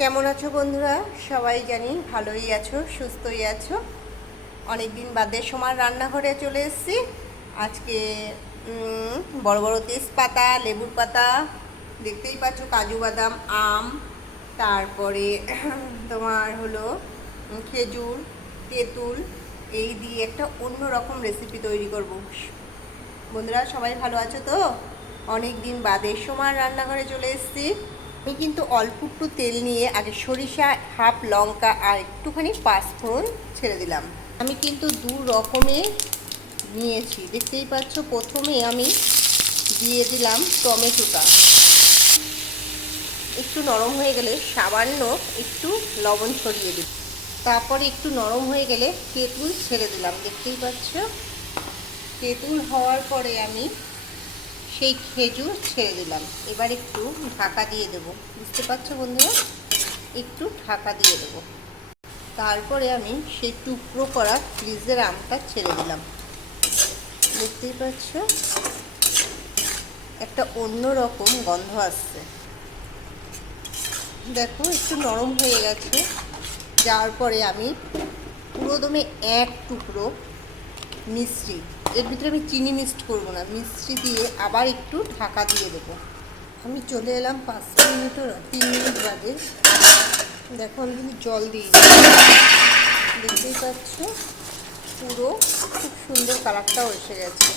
কেমন আছো বন্ধুরা? সবাই জানি ভালোই আছো, সুস্থই আছো। অনেক দিন বাদে সময় রান্নাঘরে চলে এসেছি। আজকে বড় বড় তেজপাতা, লেবুর পাতা, দেখতেই পাচ্ছ, কাজু বাদাম, আম, তারপরে তোমার হলো খেজুর, তেঁতুল, এই দিয়ে একটা অন্য রকম রেসিপি তৈরি করব। বন্ধুরা সবাই ভালো আছো তো? অনেক দিন বাদে সময় রান্নাঘরে চলে এসেছি। আমি কিন্তু অল্প একটু তেল নিয়ে আগে সরিষা, হাফ লঙ্কা আর একটুখানি পাঁচফোড়ন ছেড়ে দিলাম। আমি কিন্তু দু রকমের নিয়েছি, দেখতেই পাচ্ছ। প্রথমে আমি দিয়ে দিলাম টমেটোটা, একটু নরম হয়ে গেলে সামান্য একটু লবণ ছড়িয়ে দিই। তারপরে একটু নরম হয়ে গেলে তেঁতুল ছেড়ে দিলাম, দেখতেই পাচ্ছ। তেঁতুল হওয়ার পরে আমি সেই খেজুর ছেড়ে দিলাম। এবার একটু ঢাকা দিয়ে দেবো, বুঝতে পারছো বন্ধুরা? একটু ঢাকা দিয়ে দেবো। তারপরে আমি সেই টুকরো করা ফ্রিজের আমটা ছেড়ে দিলাম, দেখতেই পাচ্ছ। একটা অন্য রকম গন্ধ আসছে, দেখো একটু নরম হয়ে গেছে। যাওয়ার পরে আমি পুরোদমে এক টুকরো মিষ্টি, এর ভিতরে আমি চিনি মিক্সড করবো না, মিষ্টি দিয়ে আবার একটু ঢাকা দিয়ে দেবো। আমি চলে এলাম 3 মিনিট বাদে। দেখো আমি কিন্তু জল দিই, দেখতেই পাচ্ছ পুরো খুব সুন্দর কালারটাও এসে গেছে,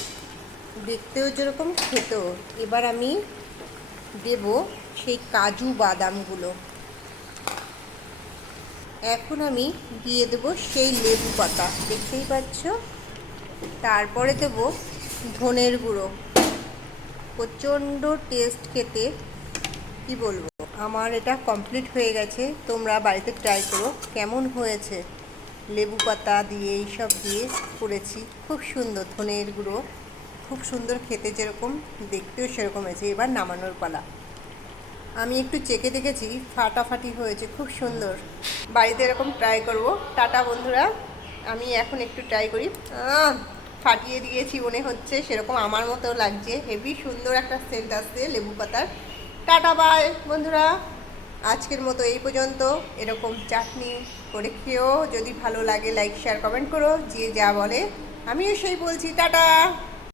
দেখতেও যেরকম খেতেও। এবার আমি দেব সেই কাজু বাদামগুলো। এখন আমি দিয়ে দেব সেই লেবু পাতা, দেখতেই পাচ্ছ। তারপরে দেব ধনের গুঁড়ো। প্রচণ্ড টেস্ট খেতে, কি বলবো। আমার এটা কমপ্লিট হয়ে গেছে, তোমরা বাড়িতে ট্রাই করো কেমন হয়েছে। লেবু পাতা দিয়ে এইসব দিয়ে করেছি, খুব সুন্দর। ধনের গুঁড়ো খুব সুন্দর খেতে, যেরকম দেখতেও সেরকম হয়েছে। এবার নামানোর পালা। আমি একটু চেখে দেখেছি, ফাটাফাটি হয়েছে, খুব সুন্দর। বাড়িতে এরকম ট্রাই করব। টাটা বন্ধুরা। আমি এখন একটু ট্রাই করি। ফাটিয়ে দিয়েছি মনে হচ্ছে, সেরকম আমার মতো লাগছে। হেভি সুন্দর একটা সেন্ট আসছে লেবু পাতার। টাটা বাই বন্ধুরা, আজকের মতো এই পর্যন্ত। এরকম চাটনি করে খেয়েও, যদি ভালো লাগে লাইক, শেয়ার, কমেন্ট করো। যে যা বলে আমিও সেই বলছি। টাটা।